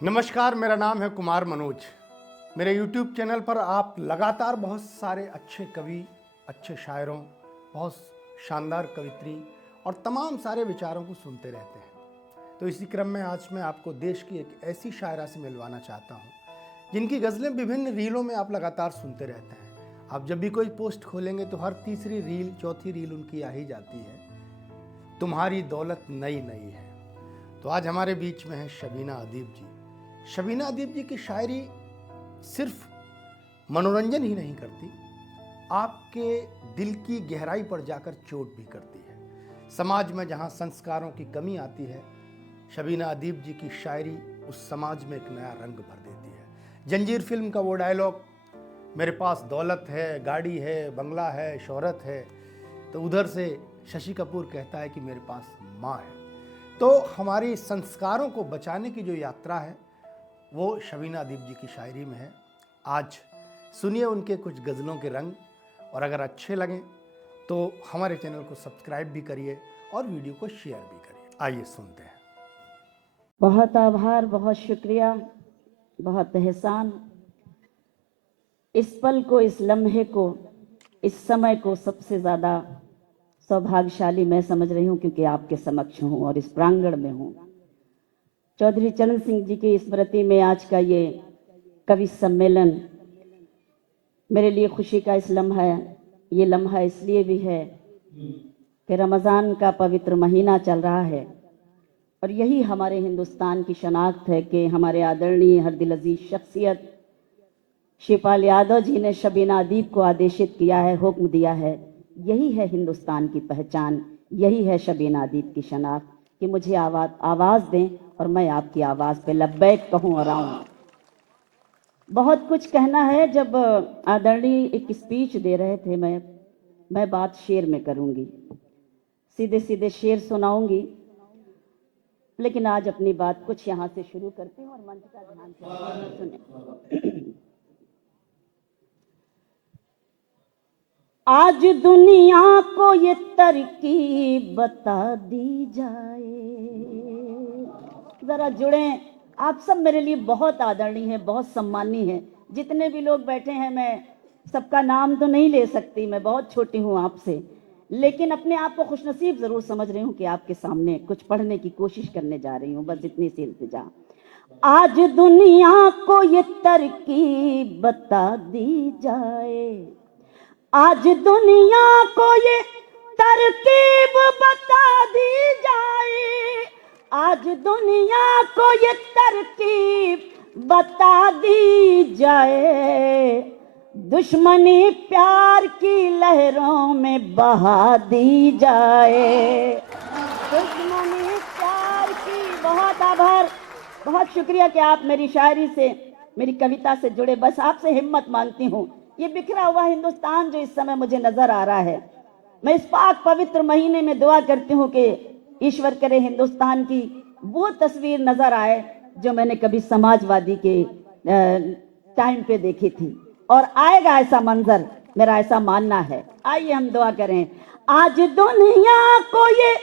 नमस्कार, मेरा नाम है कुमार मनोज। मेरे YouTube चैनल पर आप लगातार बहुत सारे अच्छे कवि, अच्छे शायरों, बहुत शानदार कवित्री और तमाम सारे विचारों को सुनते रहते हैं। तो इसी क्रम में आज मैं आपको देश की एक ऐसी शायरा से मिलवाना चाहता हूँ जिनकी गज़लें विभिन्न रीलों में आप लगातार सुनते रहते हैं। आप जब भी कोई पोस्ट खोलेंगे तो हर तीसरी रील, चौथी रील उनकी आ ही जाती है, तुम्हारी दौलत नई नई है। तो आज हमारे बीच में है शबीना अदीब जी। शबीना अदीब जी की शायरी सिर्फ मनोरंजन ही नहीं करती, आपके दिल की गहराई पर जाकर चोट भी करती है। समाज में जहाँ संस्कारों की कमी आती है, शबीना अदीब जी की शायरी उस समाज में एक नया रंग भर देती है। जंजीर फिल्म का वो डायलॉग, मेरे पास दौलत है, गाड़ी है, बंगला है, शोहरत है, तो उधर से शशि कपूर कहता है कि मेरे पास माँ है। तो हमारी संस्कारों को बचाने की जो यात्रा है वो शबीना अदीब जी की शायरी में है। आज सुनिए उनके कुछ गज़लों के रंग, और अगर अच्छे लगें तो हमारे चैनल को सब्सक्राइब भी करिए और वीडियो को शेयर भी करिए। आइए सुनते हैं। बहुत आभार, बहुत शुक्रिया, बहुत एहसान। इस पल को, इस लम्हे को, इस समय को सबसे ज़्यादा सौभाग्यशाली मैं समझ रही हूँ क्योंकि आपके समक्ष हूँ और इस प्रांगण में हूँ। चौधरी चरण सिंह जी की स्मृति में आज का ये कवि सम्मेलन मेरे लिए खुशी का इस लम्हा है। ये लम्हा इसलिए भी है कि रमज़ान का पवित्र महीना चल रहा है और यही हमारे हिंदुस्तान की शनाख्त है कि हमारे आदरणीय हर दिल अजीज शख्सियत शिवपाल यादव जी ने शबीना अदीब को आदेशित किया है, हुक्म दिया है। यही है हिंदुस्तान की पहचान, यही है शबीना अदीब की शनाख्त कि मुझे आवाज़ दें और मैं आपकी आवाज़ पे लब्बैक कहूँ और आऊँ। बहुत कुछ कहना है। जब आदरणीय एक स्पीच दे रहे थे, मैं बात शेर में करूँगी, सीधे सीधे शेर सुनाऊंगी, लेकिन आज अपनी बात कुछ यहाँ से शुरू करती हूँ और मंच का ध्यान से सुने। आज दुनिया को ये तरकीब बता दी जाए। जरा जुड़े। आप सब मेरे लिए बहुत आदरणीय हैं, बहुत सम्मानीय हैं। जितने भी लोग बैठे हैं, मैं सबका नाम तो नहीं ले सकती, मैं बहुत छोटी हूँ आपसे, लेकिन अपने आप को खुशनसीब जरूर समझ रही हूँ कि आपके सामने कुछ पढ़ने की कोशिश करने जा रही हूँ, बस इतनी सी इल्तिजा। आज दुनिया को ये तरकीब बता दी जाए, आज दुनिया को ये तरकीब बता दी जाए, आज दुनिया को ये तरकीब बता दी जाए, दुश्मनी प्यार की लहरों में बहा दी जाए, दुश्मनी प्यार की। बहुत आभार, बहुत शुक्रिया कि आप मेरी शायरी से, मेरी कविता से जुड़े। बस आपसे हिम्मत मांगती हूँ। ये बिखरा हुआ हिंदुस्तान जो इस समय मुझे नजर आ रहा है, मैं इस पाक पवित्र महीने में दुआ करती हूँ कि ईश्वर करे हिंदुस्तान की वो तस्वीर नजर आए जो मैंने कभी समाजवादी के टाइम पे देखी थी, और आएगा ऐसा मंजर, मेरा ऐसा मानना है। आइए हम दुआ करें। आज दुनिया को ये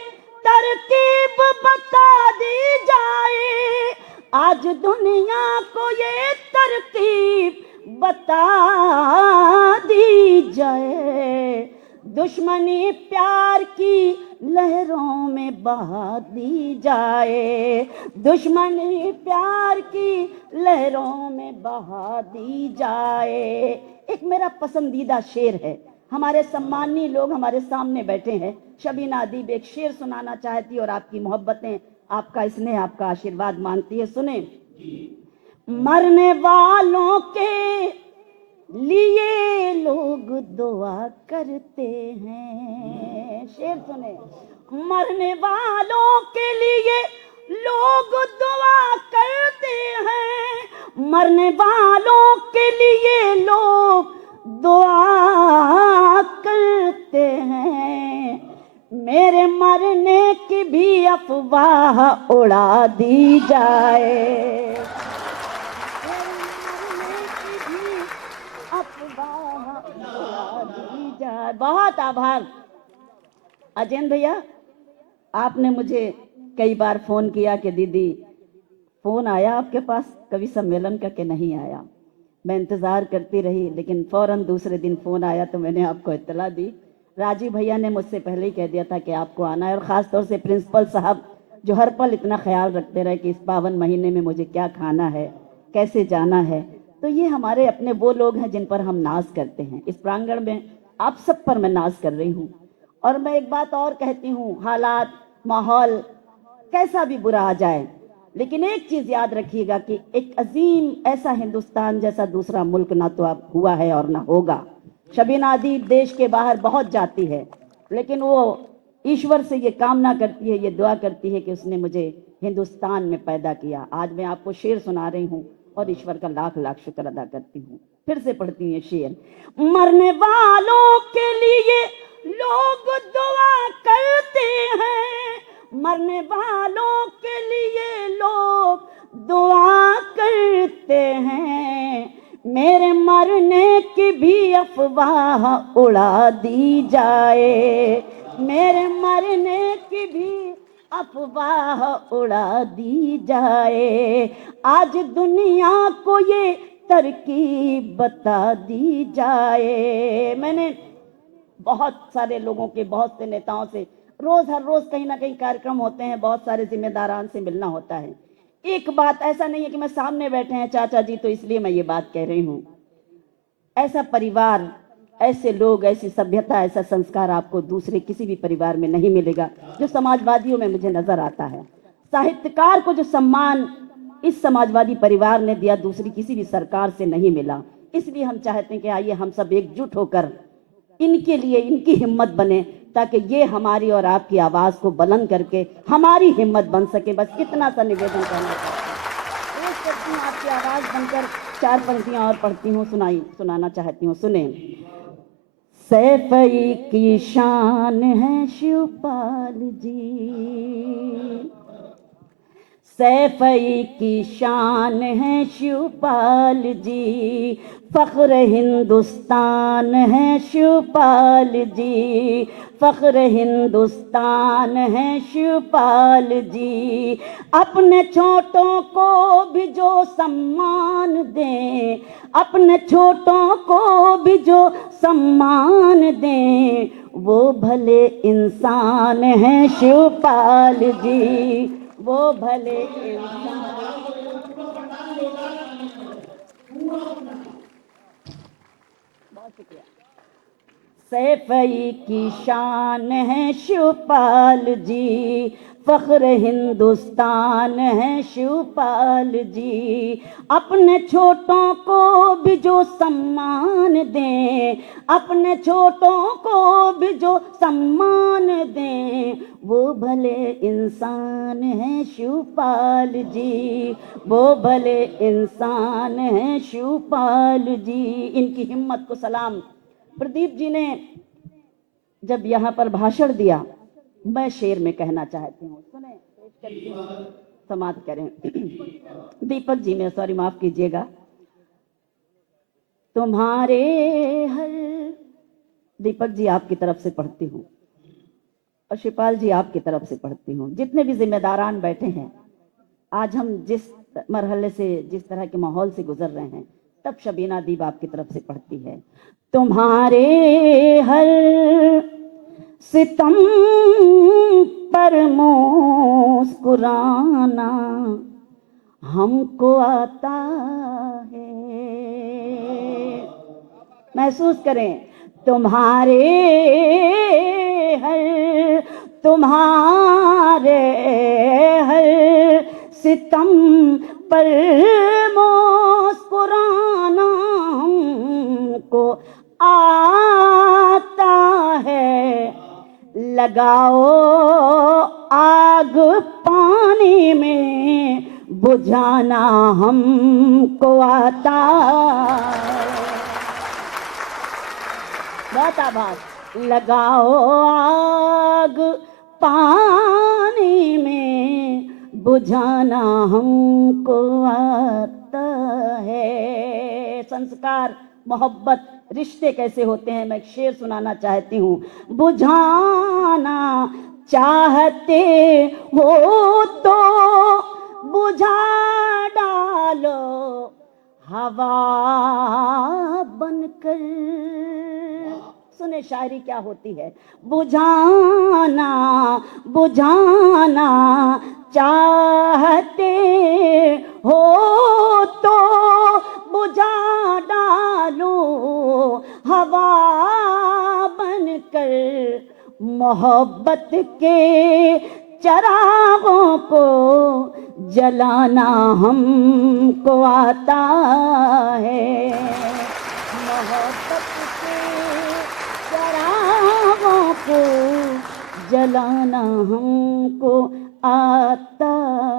तरकीब बता दी जाए, आज दुनिया को ये तरकीब बता दी जाए, दुश्मनी प्यार की लहरों में बहा दी जाए, दुश्मनी प्यार की लहरों में बहा दी जाए। एक मेरा पसंदीदा शेर है। हमारे सम्मानीय लोग हमारे सामने बैठे हैं। शबीना अदीब एक शेर सुनाना चाहती और आपकी मोहब्बतें, आपका स्नेह, आपका आशीर्वाद मांगती है। सुने। मरने वालों के लिए लोग दुआ करते हैं। शेर सुने। मरने वालों के लिए लोग दुआ करते हैं, मरने वालों के लिए लोग दुआ करते हैं, मेरे मरने की भी अफवाह उड़ा दी जाए, बहुत आभार। अजैन भैया, आपने मुझे कई बार फोन किया कि दीदी फोन आया आपके पास कवि सम्मेलन का कि नहीं आया? मैं इंतज़ार करती रही, लेकिन फौरन दूसरे दिन फ़ोन आया तो मैंने आपको इत्तला दी। राजीव भैया ने मुझसे पहले ही कह दिया था कि आपको आना है, और ख़ास तौर से प्रिंसिपल साहब जो हर पल इतना ख्याल रखते रहे कि इस पावन महीने में मुझे क्या खाना है, कैसे जाना है। तो ये हमारे अपने वो लोग हैं जिन पर हम नाज करते हैं। इस प्रांगण में आप सब पर मैं नाज कर रही हूँ। और मैं एक बात और कहती हूँ, हालात माहौल कैसा भी बुरा आ जाए, लेकिन एक चीज याद रखिएगा कि एक अजीम ऐसा हिंदुस्तान जैसा दूसरा मुल्क ना तो अब हुआ है और ना होगा। शबीना अदीब देश के बाहर बहुत जाती है, लेकिन वो ईश्वर से ये कामना करती है, ये दुआ करती है कि उसने मुझे हिंदुस्तान में पैदा किया। आज मैं आपको शेर सुना रही हूँ और ईश्वर का लाख लाख शुक्र अदा करती हूँ। फिर से पढ़ती हूँ ये शेर। मरने वालों के लिए लोग दुआ करते हैं, मरने वालों के लिए लोग दुआ करते हैं, मेरे मरने की भी अफवाह उड़ा दी जाए, मेरे मरने की भी अफवाह उड़ा दी जाए, आज दुनिया को ये तरकीब बता दी जाए। मैंने बहुत सारे लोगों के, बहुत से नेताओं से रोज हर रोज कहीं ना कहीं कार्यक्रम होते हैं, बहुत सारे जिम्मेदारान से मिलना होता है। एक बात, ऐसा नहीं है कि मैं सामने बैठे हैं चाचा जी तो इसलिए मैं ये बात कह रही हूँ। ऐसा परिवार, ऐसे लोग, ऐसी सभ्यता, ऐसा संस्कार आपको दूसरे किसी भी परिवार में नहीं मिलेगा जो समाजवादियों में मुझे नजर आता है। साहित्यकार को जो सम्मान इस समाजवादी परिवार ने दिया दूसरी किसी भी सरकार से नहीं मिला। इसलिए हम चाहते हैं कि आइए हम सब एकजुट होकर इनके लिए, इनकी हिम्मत बने, ताकि ये हमारी और आपकी आवाज को बुलंद करके हमारी हिम्मत बन सके। बस इतना सा निवेदन करना चाहती हूँ। एक करती हूँ आपकी आवाज बनकर, चार पंक्तियां और पढ़ती हूँ, सुनाना चाहती हूँ, सुने। सैफई की शान है शिवपाल जी, सैफई की शान है शिवपाल जी, फख्र हिंदुस्तान है शिवपाल जी, फख्र हिंदुस्तान है शिवपाल जी, अपने छोटों को भी जो सम्मान दें, अपने छोटों को भी जो सम्मान दें, वो भले इंसान है शिवपाल जी, वो भले इंसान। बहुत शुक्रिया। सैफई की शान है शिवपाल जी, फख्र हिंदुस्तान है शिवपाल जी, अपने छोटों को भी जो सम्मान दें, अपने छोटों को भी जो सम्मान दें, वो भले इंसान है शिवपाल जी, वो भले इंसान है शिवपाल जी। इनकी हिम्मत को सलाम। प्रदीप जी ने जब यहाँ पर भाषण दिया, मैं शेर में कहना चाहती हूँ, सुने, पेश करती हूँ, समाप्त करें। दीपक जी ने, सॉरी माफ कीजिएगा। तुम्हारे हर, दीपक जी आपकी तरफ से पढ़ती हूँ और शिवपाल जी आपकी तरफ से पढ़ती हूँ। जितने भी जिम्मेदारान बैठे हैं, आज हम जिस मरहले से, जिस तरह के माहौल से गुजर रहे हैं, तब शबीना अदीब आपकी तरफ से पढ़ती है। तुम्हारे हर सितम पर मुस्कुराना हमको आता है। महसूस करें, तुम्हारे हर, तुम्हारे हर सितम पर मुस्कुराना हमको आता है। लगाओ आग पानी में, बुझाना हमको आता है। बहुत आभार। लगाओ आग पानी में, बुझाना हमको आता है। संस्कार, मोहब्बत, रिश्ते कैसे होते हैं, मैं एक शेर सुनाना चाहती हूँ। बुझाना चाहते हो तो बुझा डालो हवा बनकर। सुने शायरी क्या होती है। बुझाना बुझाना चाहते हो तो बुझा डालो हवा बनकर। मोहब्बत के चरागों को जलाना हमको आता है। मोहब्बत के चरागों को जलाना हमको आता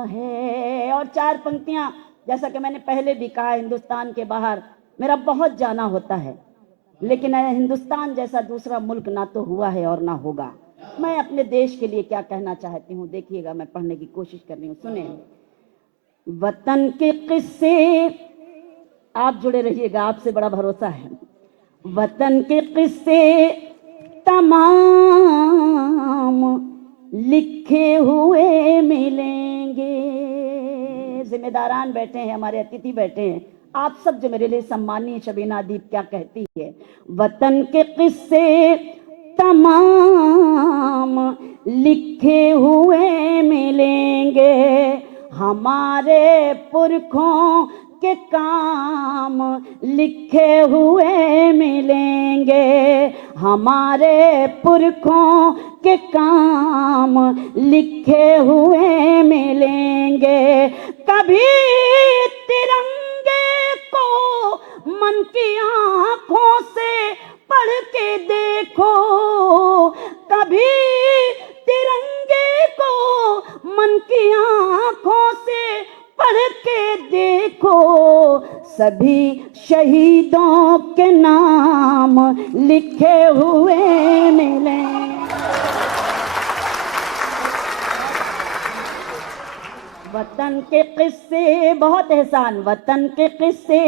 है। और चार पंक्तियां, जैसा कि मैंने पहले भी कहा, हिंदुस्तान के बाहर मेरा बहुत जाना होता है, लेकिन हिंदुस्तान जैसा दूसरा मुल्क ना तो हुआ है और ना होगा। मैं अपने देश के लिए क्या कहना चाहती हूँ, देखिएगा, मैं पढ़ने की कोशिश कर रही हूँ, सुने। वतन के किस्से, आप जुड़े रहिएगा, आपसे बड़ा भरोसा है। वतन के किस्से तमाम लिखे हुए मिलेंगे। जिम्मेदारान बैठे हैं, हमारे अतिथि बैठे हैं, आप सब जो मेरे लिए सम्मानीय शबीना अदीब क्या कहती है। वतन के किस्से तमाम लिखे हुए मिलेंगे, हमारे पुरखों के काम लिखे हुए मिलेंगे, हमारे पुरखों के काम लिखे हुए मिलेंगे। कभी तिरंगे को मन की आंखों से पढ़ के देखो, कभी तिरंगे को मन की आंखों से पढ़ के देखो, सभी शहीदों के नाम लिखे हुए मिले। वतन के किस्से, बहुत एहसान, वतन के किस्से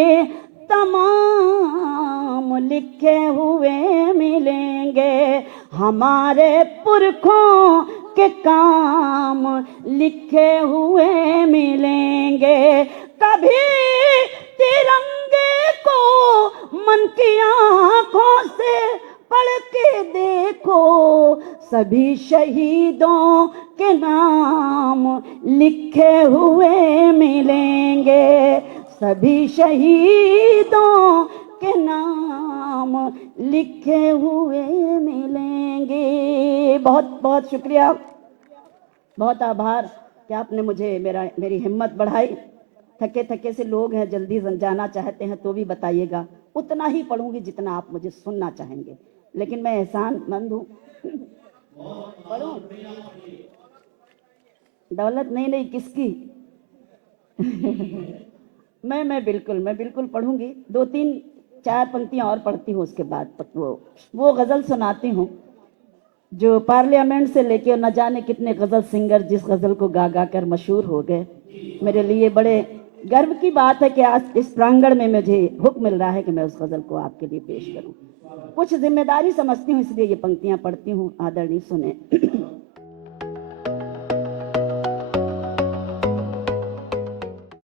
तमाम लिखे हुए मिलेंगे, हमारे पुरखों के काम लिखे हुए मिलेंगे। कभी तिरंगे को मन की आंखों से पढ़ के देखो, सभी शहीदों के नाम लिखे हुए मिलेंगे, सभी शहीदों के नाम लिखे हुए मिलेंगे। बहुत बहुत शुक्रिया, बहुत आभार कि आपने मुझे मेरी हिम्मत बढ़ाई। थके थके से लोग हैं, जल्दी जाना चाहते हैं तो भी बताइएगा, उतना ही पढ़ूंगी जितना आप मुझे सुनना चाहेंगे, लेकिन मैं एहसानमंद हूँ। पढ़ूं? दौलत नहीं किसकी। मैं बिल्कुल पढ़ूंगी। 2-3-4 पंक्तियां और पढ़ती हूँ, उसके बाद वो गजल सुनाती हूँ जो पार्लियामेंट से लेके न जाने कितने गजल सिंगर जिस गजल को गा गा कर मशहूर हो गए। मेरे लिए बड़े गर्व की बात है कि आज इस प्रांगण में मुझे हुक्म मिल रहा है कि मैं उस गजल को आपके लिए पेश करूं। कुछ जिम्मेदारी समझती हूँ, इसलिए ये पंक्तियां पढ़ती हूँ। आदरणीय सुने।